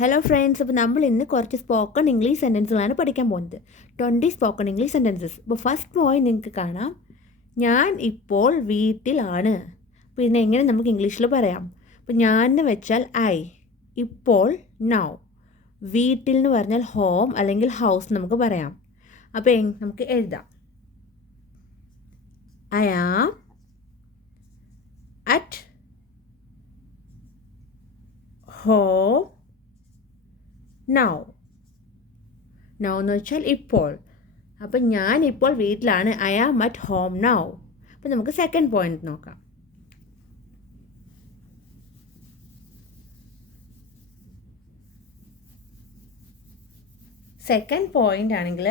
Hello friends, അപ്പോൾ നമ്മൾ ഇന്ന് കുറച്ച് സ്പോക്കൺ ഇംഗ്ലീഷ് സെൻറ്റൻസുകളാണ് പഠിക്കാൻ പോകുന്നത്. 20 സ്പോക്കൺ ഇംഗ്ലീഷ് സെൻറ്റൻസസ്. അപ്പോൾ ഫസ്റ്റ് പോയിന്റ് നിങ്ങൾക്ക് കാണാം, ഞാൻ ഇപ്പോൾ വീട്ടിലാണ്. അപ്പോൾ ഇതിനെ എങ്ങനെ നമുക്ക് ഇംഗ്ലീഷിൽ പറയാം? അപ്പോൾ ഞാൻ എന്ന് വെച്ചാൽ ഐ, ഇപ്പോൾ നൗ, വീട്ടിൽ എന്ന് പറഞ്ഞാൽ ഹോം അല്ലെങ്കിൽ ഹൗസ് നമുക്ക് പറയാം. അപ്പോൾ നമുക്ക് എഴുതാം, I am at home now. Now എന്ന് വെച്ചാൽ ഇപ്പോൾ. അപ്പം ഞാനിപ്പോൾ വീട്ടിലാണ്, ഐ ആം അറ്റ് ഹോം നൗ. അപ്പം നമുക്ക് സെക്കൻഡ് പോയിന്റ് നോക്കാം. സെക്കൻഡ് പോയിന്റ് ആണെങ്കിൽ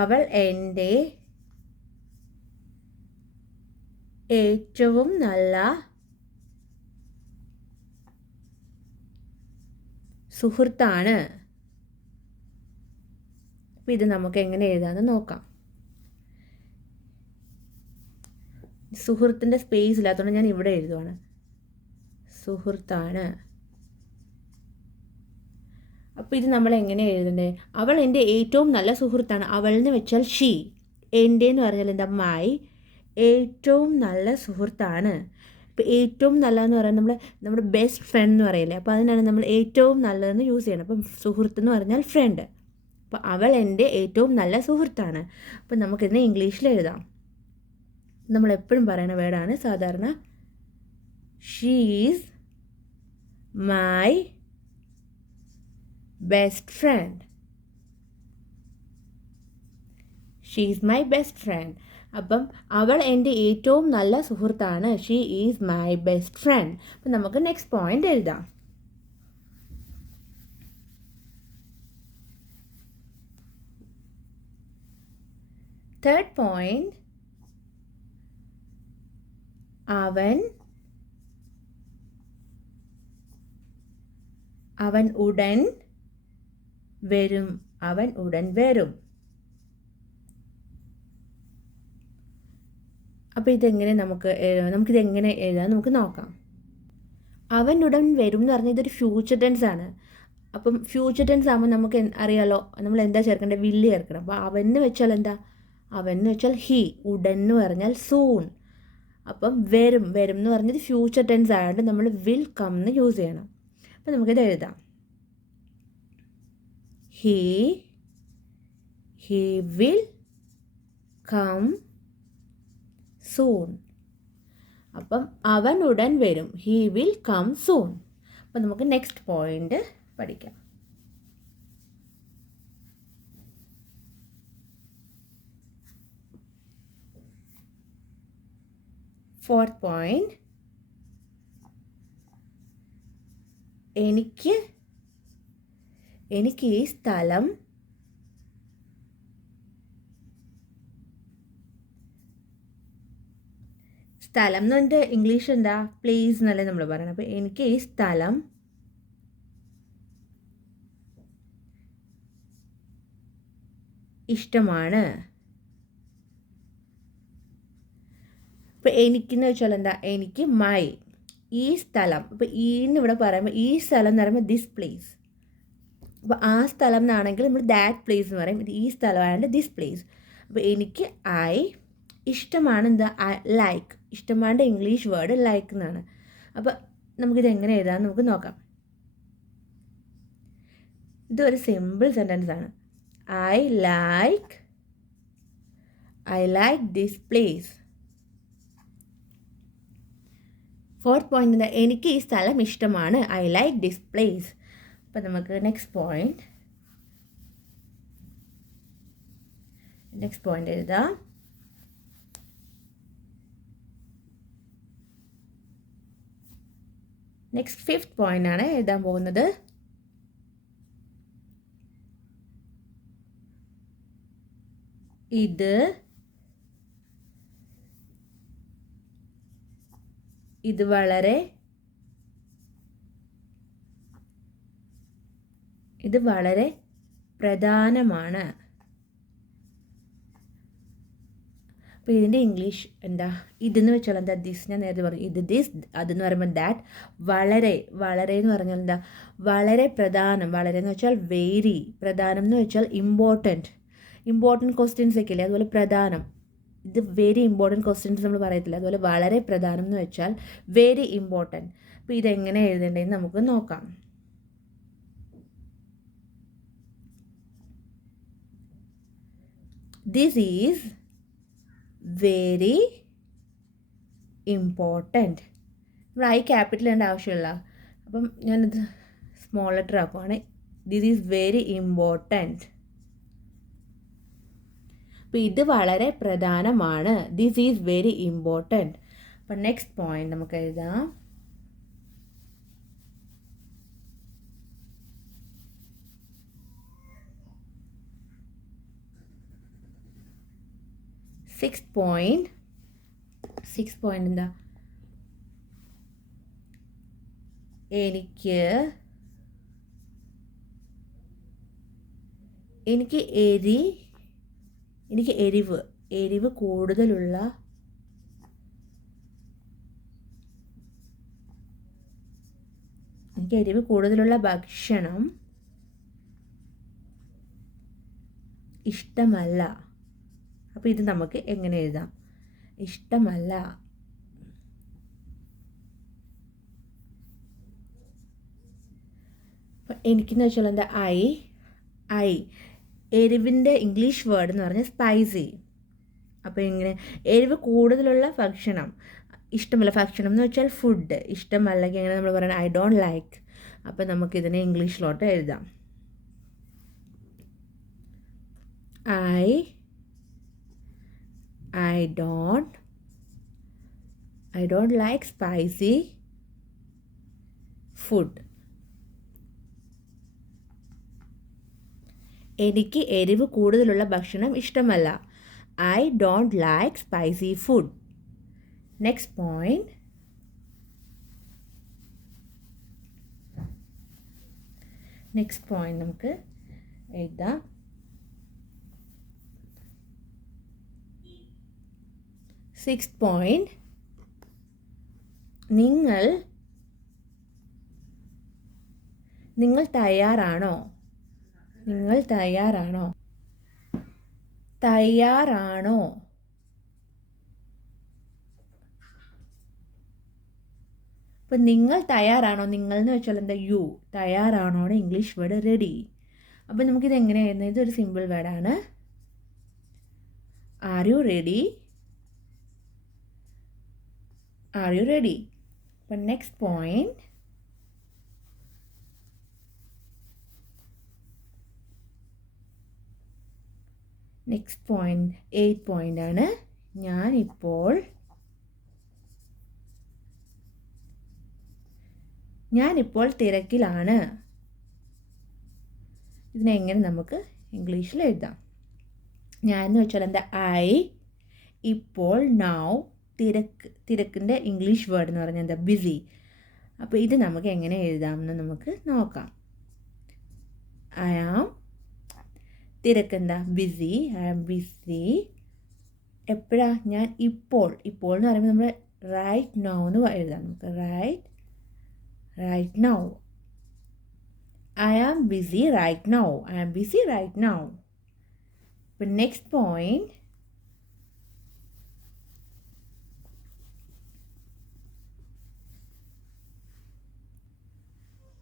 അവൾ എൻ്റെ ഏറ്റവും നല്ല സുഹൃത്താണ്. അപ്പം ഇത് നമുക്ക് എങ്ങനെ എഴുതാമെന്ന് നോക്കാം. സുഹൃത്തിൻ്റെ സ്പേസ് ഇല്ലാത്തതുകൊണ്ട് ഞാൻ ഇവിടെ എഴുതുവാണ്, സുഹൃത്താണ്. അപ്പോൾ ഇത് നമ്മൾ എങ്ങനെ എഴുതണ്ടേ? അവൾ എൻ്റെ ഏറ്റവും നല്ല സുഹൃത്താണ്. അവൾ എന്ന് വെച്ചാൽ ഷീ, എൻ്റെ എന്ന് പറഞ്ഞാൽ എന്താ, മൈ, ഏറ്റവും നല്ല സുഹൃത്താണ്. ഇപ്പോൾ ഏറ്റവും നല്ലതെന്ന് പറയുന്നത് നമ്മുടെ ബെസ്റ്റ് ഫ്രണ്ട് എന്ന് പറയില്ലേ, അപ്പോൾ അതിനാണ് നമ്മൾ ഏറ്റവും നല്ലതെന്ന് യൂസ് ചെയ്യണം. അപ്പം സുഹൃത്ത് എന്ന് പറഞ്ഞാൽ ഫ്രണ്ട്. അപ്പോൾ അവൾ എൻ്റെ ഏറ്റവും നല്ല സുഹൃത്താണ്. അപ്പം നമുക്കിതിനെ ഇംഗ്ലീഷിൽ എഴുതാം. നമ്മളെപ്പോഴും പറയുന്ന വേർഡാണ് സാധാരണ. She is my best friend. She is my best friend. അപ്പം അവൾ എൻ്റെ ഏറ്റവും നല്ല സുഹൃത്താണ്. She is my best friend. അപ്പം നമുക്ക് നെക്സ്റ്റ് പോയിന്റ് എഴുതാം. തേർഡ് പോയിന്റ്, അവൻ ഉടൻ വരും. അവൻ ഉടൻ വരും. അപ്പോൾ നമുക്കിതെങ്ങനെ എഴുതാം നമുക്ക് നോക്കാം. അവൻ ഉടൻ വരും എന്ന് പറഞ്ഞാൽ ഇതൊരു ഫ്യൂച്ചർ ടെൻസ് ആണ്. അപ്പം ഫ്യൂച്ചർ ടെൻസ് ആകുമ്പോൾ നമുക്ക് അറിയാലോ, നമ്മൾ എന്താ ചേർക്കേണ്ടത്, വില്ല് ചേർക്കണം. അപ്പോൾ അവൻ എന്ന് വെച്ചാൽ എന്താ, അവൻ എന്ന് വെച്ചാൽ ഹി, ഉടൻ എന്ന് പറഞ്ഞാൽ സൂൺ. അപ്പം വരും എന്ന് പറഞ്ഞത് ഫ്യൂച്ചർ ടെൻസ് ആയതുകൊണ്ട് നമ്മൾ വിൽ കം എന്ന് യൂസ് ചെയ്യണം. അപ്പം നമുക്കിത് എഴുതാം, ഹി വിൽ കം സൂൺ. അപ്പം അവൻ ഉടൻ വരും, ഹി വിൽ കം സൂൺ. അപ്പം നമുക്ക് നെക്സ്റ്റ് പോയിന്റ് പഠിക്കാം. ഫോർത്ത് പോയിന്റ്, എനിക്ക് ഈ സ്ഥലം എന്ന് പറഞ്ഞിട്ട് ഇംഗ്ലീഷ് എന്താ, പ്ലേസ് എന്നല്ലേ നമ്മൾ പറയണം. അപ്പോൾ എനിക്ക് ഈ സ്ഥലം ഇഷ്ടമാണ്. ഇപ്പോൾ എനിക്കെന്ന് വെച്ചാൽ എന്താ, എനിക്ക് മൈ, ഈ സ്ഥലം. ഇപ്പോൾ എന്ന് ഇവിടെ പറയുമ്പോൾ ഈ സ്ഥലം എന്ന് പറയുമ്പോൾ ദിസ് പ്ലേസ്. അപ്പോൾ ആ സ്ഥലം എന്നാണെങ്കിൽ നമ്മൾ ദാറ്റ് പ്ലേസ് എന്ന് പറയും. ഈ സ്ഥലമായതുകൊണ്ട് ദിസ് പ്ലേസ്. അപ്പോൾ എനിക്ക് ഐ, ഇഷ്ടമാണ് എന്താ, ലൈക്ക്. ഇഷ്ടമാണ് ഇംഗ്ലീഷ് വേർഡ് ലൈക്ക് എന്നാണ്. അപ്പോൾ നമുക്കിത് എങ്ങനെ എഴുതാമെന്ന് നമുക്ക് നോക്കാം. ഇതൊരു സിമ്പിൾ സെൻറ്റൻസ് ആണ്. I like this place. Fourth point എന്താ, എനിക്ക് ഈ സ്ഥലം ഇഷ്ടമാണ്, ഐ ലൈക്ക് ദിസ് പ്ലേസ്. അപ്പം നമുക്ക് നെക്സ്റ്റ് പോയിന്റ് എഴുതാം. നെക്സ്റ്റ് ഫിഫ്ത്ത് പോയിന്റ് ആണ് എഴുതാൻ പോകുന്നത്. ഇത് വളരെ പ്രധാനമാണ്. അപ്പോൾ ഇതിൻ്റെ ഇംഗ്ലീഷ് എന്താ? ഇതെന്ന് വെച്ചാൽ എന്താ? ദിസ് ഞാൻ നേരത്തെ പറഞ്ഞു. ഇത് ദിസ്, അതെന്ന് പറയുമ്പോൾ ദാറ്റ്. വളരെ, വളരെ എന്ന് പറഞ്ഞാൽ എന്താ? വളരെ പ്രധാനം. വളരെ എന്ന് വെച്ചാൽ വെരി. പ്രധാനം എന്ന് വെച്ചാൽ ഇമ്പോർട്ടൻറ്റ് ക്വസ്റ്റ്യൻസ് ഒക്കെ ഇല്ലേ, അതുപോലെ പ്രധാനം. ഇത് വെരി ഇമ്പോർട്ടൻറ്റ് ക്വസ്റ്റ്യൻസ് നമ്മൾ പറയത്തില്ല. അതുപോലെ വളരെ പ്രധാനം എന്ന് വെച്ചാൽ വെരി ഇമ്പോർട്ടൻറ്റ്. അപ്പോൾ ഇതെങ്ങനെ എഴുതേണ്ടതെന്ന് നമുക്ക് നോക്കാം. This is very important. നമ്മൾ ഐ ക്യാപിറ്റൽ ചെയ്യേണ്ട ആവശ്യമില്ല. അപ്പം ഞാനിത് സ്മോൾ ലെറ്റർ ആക്കുവാണ്. This is very important. അപ്പോൾ ഇത് വളരെ പ്രധാനമാണ്. This is very important. അപ്പം നെക്സ്റ്റ് പോയിന്റ് നമുക്ക് എഴുതാം. സിക്സ് പോയിന്റ് എന്താ? എനിക്ക് എരിവ് കൂടുതലുള്ള ഭക്ഷണം ഇഷ്ടമല്ല. അപ്പോൾ ഇത് നമുക്ക് എങ്ങനെ എഴുതാം? ഇഷ്ടമല്ല. അപ്പം എനിക്കെന്ന് വെച്ചാൽ എന്താ? ഐ എരിവിൻ്റെ ഇംഗ്ലീഷ് വേർഡ് എന്ന് പറഞ്ഞാൽ സ്പൈസി. അപ്പോൾ ഇങ്ങനെ എരിവ് കൂടുതലുള്ള ഭക്ഷണം ഇഷ്ടമല്ല. ഭക്ഷണം എന്ന് വെച്ചാൽ ഫുഡ്. ഇഷ്ടമല്ലെങ്കിൽ എങ്ങനെ നമ്മൾ പറയണം? I don't like. അപ്പോൾ നമുക്കിതിനെ ഇംഗ്ലീഷിലോട്ട് എഴുതാം. I don't like spicy food. എനിക്ക് എരിവ് കൂടുതലുള്ള ഭക്ഷണം ഇഷ്ടമല്ല. I don't like spicy food. Next point. നമുക്ക് എഴുതാം. Six point. നിങ്ങൾ തയ്യാറാണോ? അപ്പം നിങ്ങൾ തയ്യാറാണോ? നിങ്ങൾ എന്ന് വെച്ചാൽ എന്താ? യു. തയ്യാറാണോ ഇംഗ്ലീഷ് വേർഡ് റെഡി. അപ്പം നമുക്കിത് എങ്ങനെയായിരുന്നു? ഇതൊരു സിമ്പിൾ വേർഡാണ്. Are you ready? അപ്പം next point. Next point 8 point ആണ്. ഞാനിപ്പോൾ തിരക്കിലാണ്. ഇതിനെങ്ങനെ നമുക്ക് ഇംഗ്ലീഷിൽ എഴുതാം? ഞാൻ എന്ന് വെച്ചാൽ എന്താ? ഐ. ഇപ്പോൾ നൗ. തിരക്കിൻ്റെ ഇംഗ്ലീഷ് വേർഡ് എന്ന് പറഞ്ഞാൽ എന്താ? ബിസി. അപ്പോൾ ഇത് നമുക്ക് എങ്ങനെ എഴുതാമെന്ന് നമുക്ക് നോക്കാം. I am. തിരക്കെന്താ? ബിസി. I am busy. എപ്പോഴാ? ഞാൻ ഇപ്പോൾ എന്ന് പറയുമ്പോൾ നമ്മൾ റൈറ്റ് നൗ എന്ന് എഴുതാം. നമുക്ക് right now. I am busy right now. But next point.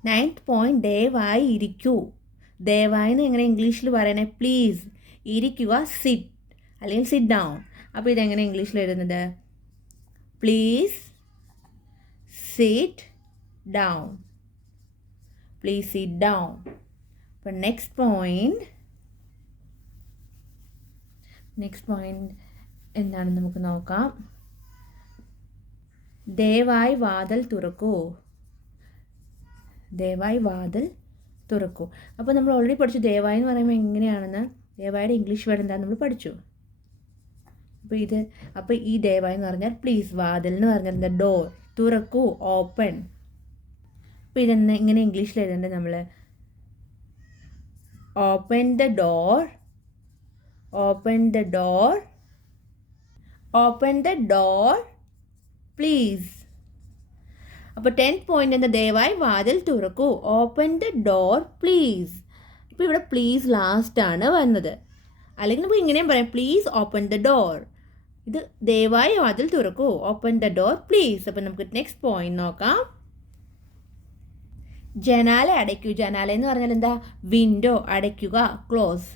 Ninth point. ദയവായി ഇരിക്കൂ. ദയവായി എന്ന് എങ്ങനെ ഇംഗ്ലീഷിൽ പറയണേ? പ്ലീസ്. ഇരിക്കുക, സിറ്റ് അല്ലെങ്കിൽ സിറ്റ് ഡൗൺ. അപ്പോൾ ഇതെങ്ങനെ ഇംഗ്ലീഷിൽ എഴുതുന്നത്? Please sit down. Please sit down. But next point എന്താണെന്ന് നമുക്ക് നോക്കാം. ദയവായി വാതിൽ തുറക്കൂ. അപ്പോൾ നമ്മൾ ഓൾറെഡി പഠിച്ചു ദയവായി എന്ന് പറയുമ്പോൾ എങ്ങനെയാണെന്ന്. ദയവായുടെ ഇംഗ്ലീഷ് വേർഡ് എന്താണെന്ന് നമ്മൾ പഠിച്ചു. അപ്പോൾ ഈ ദയവായി എന്ന് പറഞ്ഞാൽ പ്ലീസ്. വാതിൽ എന്ന് പറഞ്ഞാൽ എന്താ? ഡോർ. തുറക്കൂ, ഓപ്പൺ. അപ്പോൾ ഇതെന്ന് ഇങ്ങനെ ഇംഗ്ലീഷിൽ എഴുതേണ്ടത് നമ്മൾ open the door. Open the door please. അപ്പോൾ 10th പോയിന്റ് എന്താ? ദയവായി വാതിൽ തുറക്കൂ. Open the door please. ഇപ്പോൾ ഇവിടെ പ്ലീസ് ലാസ്റ്റ് ആണ് വന്നത്. അല്ലെങ്കിൽ നമുക്ക് ഇങ്ങനെയും പറയാം, പ്ലീസ് ഓപ്പൺ ദ ഡോർ. ഇത് ദയവായി വാതിൽ തുറക്കൂ. Open the door please. അപ്പോൾ നമുക്ക് നെക്സ്റ്റ് പോയിന്റ് നോക്കാം. ജനാല അടയ്ക്കൂ. ജനാല എന്ന് പറഞ്ഞാൽ എന്താ? വിൻഡോ. അടയ്ക്കുക, ക്ലോസ്.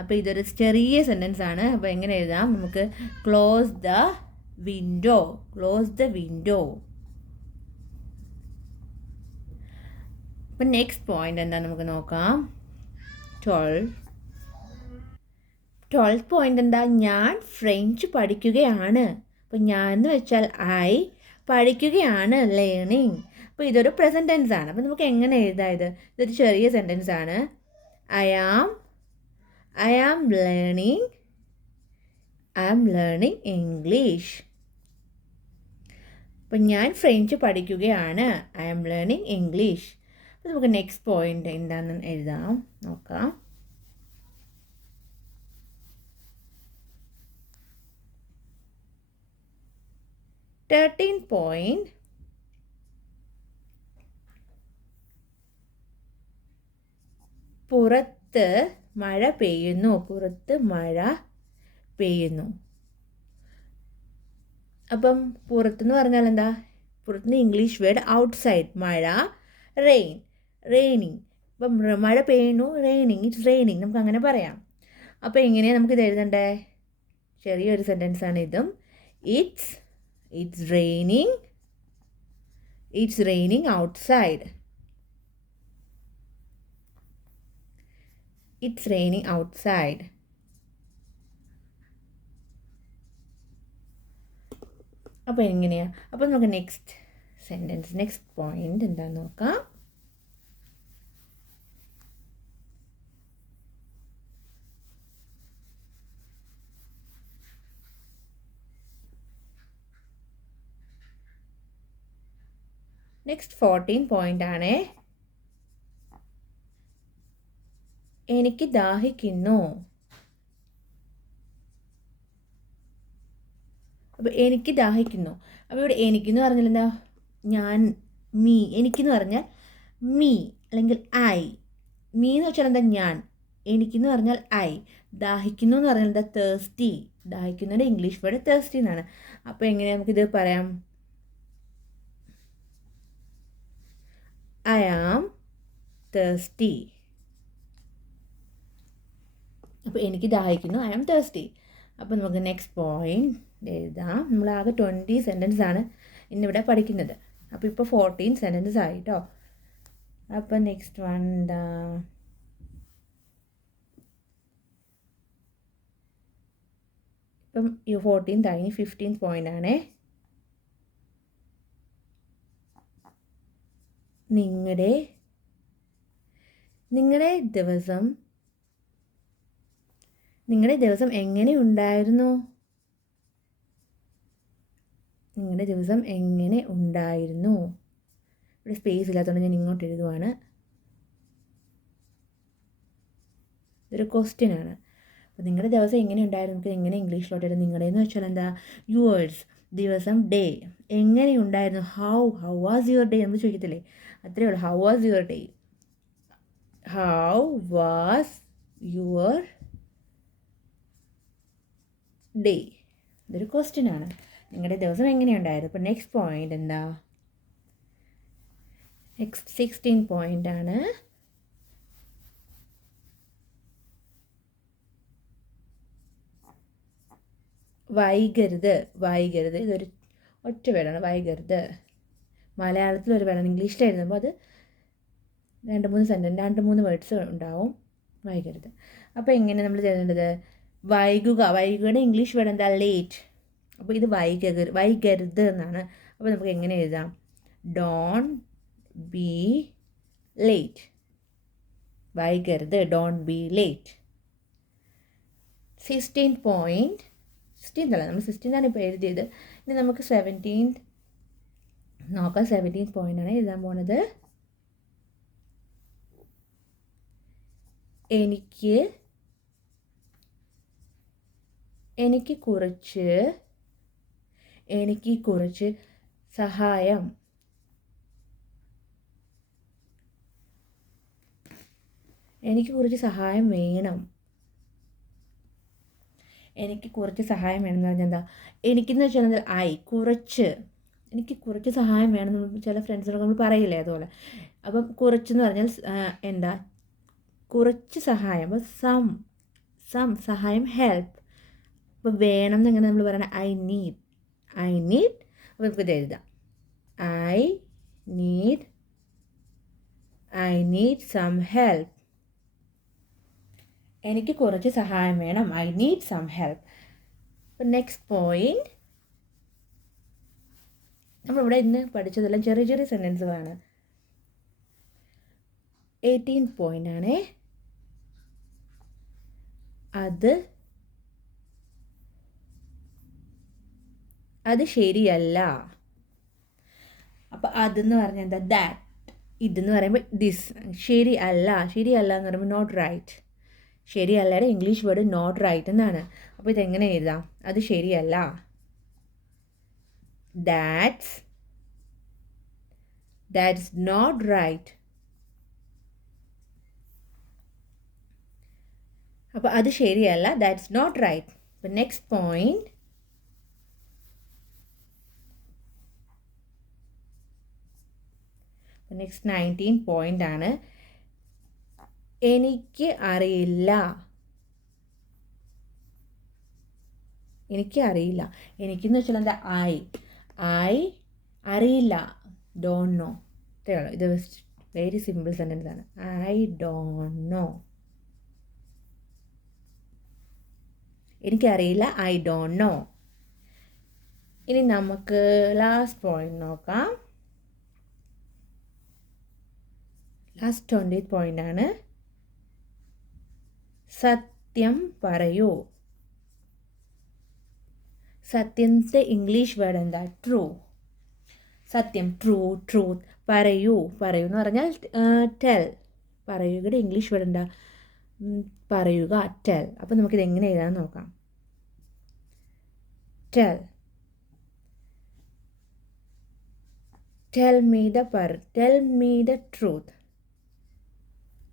അപ്പോൾ ഇതൊരു ചെറിയ സെൻറ്റൻസ് ആണ്. അപ്പോൾ എങ്ങനെ എഴുതാം? നമുക്ക് close the window. Close the window. അപ്പം നെക്സ്റ്റ് പോയിന്റ് എന്താ നമുക്ക് നോക്കാം. 12th പോയിന്റ് എന്താ? ഞാൻ ഫ്രഞ്ച് പഠിക്കുകയാണ്. അപ്പോൾ ഞാൻ എന്ന് വെച്ചാൽ ഐ, പഠിക്കുകയാണ് ലേണിംഗ്. അപ്പോൾ ഇതൊരു പ്രസൻറ്റ് ടെൻസ് ആണ്. അപ്പോൾ നമുക്ക് എങ്ങനെ എഴുതാം? ഇതൊരു ചെറിയ സെൻറ്റൻസ് ആണ്. I am learning English. അപ്പം ഞാൻ ഫ്രഞ്ച് പഠിക്കുകയാണ്. I am learning English. അപ്പോൾ നമുക്ക് നെക്സ്റ്റ് പോയിന്റ് എന്താണെന്ന് എഴുതാം, നോക്കാം. പോയിന്റ് പുറത്ത് മഴ പെയ്യുന്നു. പുറത്ത് മഴ പെയ്യുന്നു. അപ്പം പുറത്തെന്ന് പറഞ്ഞാൽ എന്താ? പുറത്തുനിന്ന് ഇംഗ്ലീഷ് വേർഡ് ഔട്ട്സൈഡ്. മഴ, റെയിനിങ്. അപ്പം മഴ പെയ്യുന്നു, റെയിനിങ്, ഇറ്റ്സ് റെയിനിങ്, നമുക്ക് അങ്ങനെ പറയാം. അപ്പോൾ എങ്ങനെയാണ് നമുക്കിത് എഴുതണ്ടേ? ചെറിയൊരു സെൻറ്റൻസ് ആണ് ഇതും. It's raining outside. It's raining outside. അപ്പോൾ എങ്ങനെയാണ്? അപ്പോൾ നമുക്ക് നെക്സ്റ്റ് പോയിന്റ് എന്താണെന്ന് നോക്കാം. നെക്സ്റ്റ് 14 പോയിന്റ് ആണ്. എനിക്ക് ദാഹിക്കുന്നു. അപ്പോൾ എനിക്ക് ദാഹിക്കുന്നു. അപ്പോൾ ഇവിടെ എനിക്കെന്ന് പറഞ്ഞാൽ എന്താ? എനിക്കെന്ന് പറഞ്ഞാൽ മീ അല്ലെങ്കിൽ ഐ. മീ എന്ന് വെച്ചാൽ എന്താ? ഞാൻ. എനിക്കെന്ന് പറഞ്ഞാൽ ഐ. ദാഹിക്കുന്നു എന്ന് പറഞ്ഞാൽ എന്താ? തേഴ്സ്റ്റി. ദാഹിക്കുന്നതിൻ്റെ ഇംഗ്ലീഷ് വേർഡ് തേഴ്സ്റ്റി എന്നാണ്. അപ്പോൾ എങ്ങനെ നമുക്കിത് പറയാം? I am thirsty. അപ്പോൾ എനിക്ക് ദാഹിക്കുന്നു, ഐ ആം തേഴ്സ്റ്റി. അപ്പോൾ നമുക്ക് നെക്സ്റ്റ് പോയിന്റ് എഴുതാം. നമ്മളാകെ 20 സെൻറ്റൻസ് ആണ് ഇന്നിവിടെ പഠിക്കുന്നത്. അപ്പോൾ ഇപ്പോൾ 14 സെൻറ്റൻസ് ആയി കേട്ടോ. അപ്പോൾ നെക്സ്റ്റ് വൺ എന്താ? ഇപ്പം ഈ 14 കഴിഞ്ഞ് 15th പോയിന്റ് ആണേ. നിങ്ങളുടെ ദിവസം എങ്ങനെ ഉണ്ടായിരുന്നു? ഇവിടെ സ്പേസ് ഇല്ലാത്തതുകൊണ്ട് ഞാൻ ഇങ്ങോട്ട് എഴുതുവാണ്. ഇതൊരു ക്വസ്റ്റ്യൻ ആണ്. അപ്പോൾ നിങ്ങളുടെ ദിവസം എങ്ങനെ ഉണ്ടായിരുന്നു? നമുക്ക് എങ്ങനെ ഇംഗ്ലീഷിലോട്ട് എഴുതും? നിങ്ങളുടെ എന്ന് വെച്ചാൽ എന്താ? യുവേഴ്സ്. ദിവസം, ഡേ. എങ്ങനെ ഉണ്ടായിരുന്നു? How was your day? നമ്മൾ ചോദിക്കത്തില്ലേ? അത്രയേ ഉള്ളൂ. How was your day? How was your day? ഇതൊരു ക്വസ്റ്റ്യൻ ആണ്. നിങ്ങളുടെ ദിവസം എങ്ങനെയുണ്ടായിരുന്നു? അപ്പോൾ നെക്സ്റ്റ് പോയിന്റ് എന്താ? 16 പോയിന്റ് ആണ്. വൈകരുത്. ഇതൊരു ഒറ്റ വേർഡാണ്, വൈകരുത്. മലയാളത്തിലൊരു വേർഡാണ്, ഇംഗ്ലീഷിൽ എഴുതുമ്പോൾ അത് 2-3 വേർഡ്സ് ഉണ്ടാവും. വൈകരുത്. അപ്പോൾ എങ്ങനെ നമ്മൾ എഴുതേണ്ടത്? വൈകുകയുടെ ഇംഗ്ലീഷ് വേർഡ് എന്താ? ലേറ്റ്. അപ്പോൾ ഇത് വൈകരുത് എന്നാണ്. അപ്പോൾ നമുക്ക് എങ്ങനെ എഴുതാം? Don't be late. വൈകരുത്, don't be late. 16th point. 16th അല്ല, നമ്മൾ 16th ആണ് ഇപ്പോൾ എഴുതിയത്. ഇനി നമുക്ക് 17th നോക്കാം. 17th പോയിന്റ് ആണ് എഴുതാൻ പോണത്. എനിക്ക് കുറച്ച് എനിക്ക് കുറച്ച് സഹായം വേണം. എനിക്ക് കുറച്ച് സഹായം വേണം എന്ന് പറഞ്ഞാൽ എന്താ? എനിക്കെന്ന് വെച്ചാൽ എനിക്ക് കുറച്ച് സഹായം വേണം. ചില ഫ്രണ്ട്സിനൊക്കെ നമ്മൾ പറയില്ലേ അതുപോലെ. അപ്പം കുറച്ചെന്ന് പറഞ്ഞാൽ എന്താ? കുറച്ച് സഹായം. അപ്പോൾ സഹായം ഹെൽപ്പ്. അപ്പോൾ വേണം എന്നെങ്ങനെ നമ്മൾ പറയണം? I need. അപ്പോൾ നമുക്ക് ഇത് എഴുതാം. I need some help. എനിക്ക് കുറച്ച് സഹായം വേണം. I need some help. അപ്പോൾ നെക്സ്റ്റ് പോയിന്റ്, നമ്മളിവിടെ ഇന്ന് പഠിച്ചതെല്ലാം ചെറിയ ചെറിയ സെൻറ്റൻസുകളാണ്. 18 പോയിന്റ് ആണേ. അത് ശരിയല്ല. അപ്പോൾ അതെന്ന് പറഞ്ഞാൽ എന്താ? ദാറ്റ്. ഇതെന്ന് പറയുമ്പോൾ ദിസ്. ശരിയല്ല എന്ന് പറയുമ്പോൾ നോട്ട് റൈറ്റ്. ശരിയല്ലയുടെ ഇംഗ്ലീഷ് വേർഡ് നോട്ട് റൈറ്റ് എന്നാണ്. അപ്പോൾ ഇതെങ്ങനെ എഴുതാം? അത് ശരിയല്ല. That's not right. അപ്പോൾ അത് ശരിയല്ല. That's not right. അപ്പോൾ നെക്സ്റ്റ് പോയിന്റ്, നെക്സ്റ്റ് 19 പോയിന്റ് ആണ്. എനിക്ക് അറിയില്ല. എനിക്കെന്ന് വെച്ചാൽ എന്താ? ഐ അറിയില്ല. Don't know. ഇത്രയുള്ളൂ. ഇത് വെരി സിമ്പിൾ സെൻറ്റൻസ് ആണ്. I don't know. എനിക്കറിയില്ല. I don't know. ഇനി നമുക്ക് ലാസ്റ്റ് പോയിന്റ് നോക്കാം. ലാസ്റ്റ് 20th പോയിന്റ് ആണ്. സത്യം പറയൂ. സത്യത്തെ ഇംഗ്ലീഷ് വേർഡ് എന്താ? ട്രൂ. സത്യം, ട്രൂത്ത്. പറയൂ എന്ന് പറഞ്ഞാൽ ടെൽ. പറയുകയുടെ ഇംഗ്ലീഷ് വേർഡ് എന്താ? പറയുക, ടെൽ. അപ്പോൾ നമുക്കിത് എങ്ങനെ എഴുതാൻ നോക്കാം. Tell me the truth.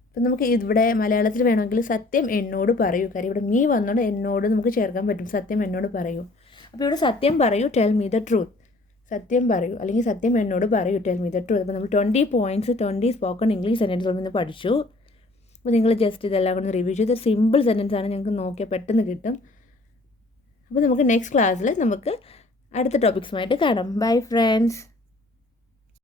അപ്പം നമുക്ക് ഇവിടെ മലയാളത്തിൽ വേണമെങ്കിൽ സത്യം എന്നോട് പറയൂ. കാര്യം ഇവിടെ മീ വന്നോണ്ട് എന്നോട് നമുക്ക് ചേർക്കാൻ പറ്റും. സത്യം എന്നോട് പറയൂ. അപ്പോൾ ഇവിടെ സത്യം പറയൂ, ടെൽ മീ ദ ട്രൂത്ത്. സത്യം പറയൂ അല്ലെങ്കിൽ സത്യം എന്നോട് പറയൂ, ടെൽ മീ ദ ട്രൂത്ത്. അപ്പോൾ നമ്മൾ 20 പോയിൻറ്റ്സ് 20 സ്പോക്കൺ ഇംഗ്ലീഷ് സെൻറ്റൻസ് ഇന്ന് പഠിച്ചു. അപ്പോൾ നിങ്ങൾ ജസ്റ്റ് ഇതെല്ലാം കൊണ്ട് റിവ്യൂ ചെയ്ത് സിമ്പിൾ സെൻറ്റൻസ് ആണ്, നിങ്ങൾക്ക് നോക്കിയാൽ പെട്ടെന്ന് കിട്ടും. അപ്പോൾ നമുക്ക് നെക്സ്റ്റ് ക്ലാസ്സിൽ നമുക്ക് അടുത്ത ടോപ്പിക്സുമായിട്ട് കാണാം. Bye friends.